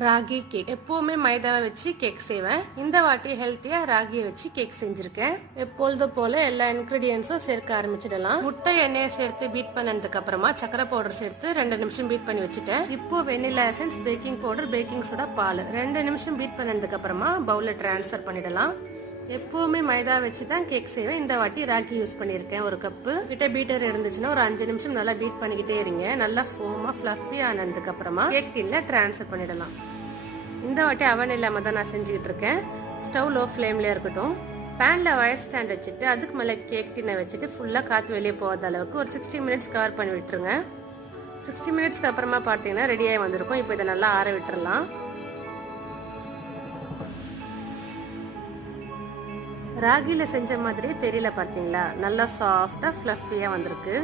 Ragi cake எப்பவுமே மைதாவை வச்சு cake செய்வேன். இந்த வாட்டி ஹெல்த்தியா ராகியை வச்சு கேக் செஞ்சிருக்கேன். எப்பொழுது போல எல்லா இன்கிரீடியன்ஸும் சேர்க்க ஆரம்பிச்சிடலாம். முட்டை எண்ணெயை சேர்த்து பீட் பண்ணதுக்கு அப்புறமா சக்கரை பவுடர் சேர்த்து 2 நிமிஷம் பீட் பண்ணி வச்சுட்டேன். இப்போ vanilla essence, baking powder, baking soda, பால் 2 நிமிஷம் பீட் பண்ணதுக்கு அப்புறமா பவுல்ல டிரான்ஸ்ஃபர் பண்ணிடலாம். எப்பவுமே மைதா வச்சு தான் கேக் செய்வேன். இந்த வாட்டி ராகி யூஸ் பண்ணிருக்கேன். 1 கப்பு கிட்ட பீட்டர் இருந்துச்சுன்னா ஒரு 5 நிமிஷம் நல்லா பீட் பண்ணிக்கிட்டே இருங்க. நல்லா ஃபோமா ஃபிளஃபி ஆனதுக்கு அப்புறமா கேக் டின்ல டிரான்ஸ்ஃபர் பண்ணிடலாம். இந்த வாட்டி அவன் இல்லாம தான் நான் செஞ்சுக்கிட்டு இருக்கேன். ஸ்டவ் லோ ஃப்ளேம்ல இருக்கட்டும். பேன்ல வயர் ஸ்டாண்ட் வச்சுட்டு அதுக்கு மேல கேக் டின்னை வச்சுட்டு ஃபுல்லா காத்து வெளியே போகாத அளவுக்கு ஒரு 60 மினிட்ஸ் கவர் பண்ணி விட்டுருங்க. 60 மினிட்ஸ்க்கு அப்புறமா பார்த்தீங்கன்னா ரெடியாகி வந்திருக்கும். இப்போ இதை நல்லா ஆற விட்டுறலாம். ராகில செஞ்ச மாதிரியே தெரியல, பார்த்தீங்களா? நல்லா சாஃப்டா ஃப்ளஃபியா வந்திருக்கு.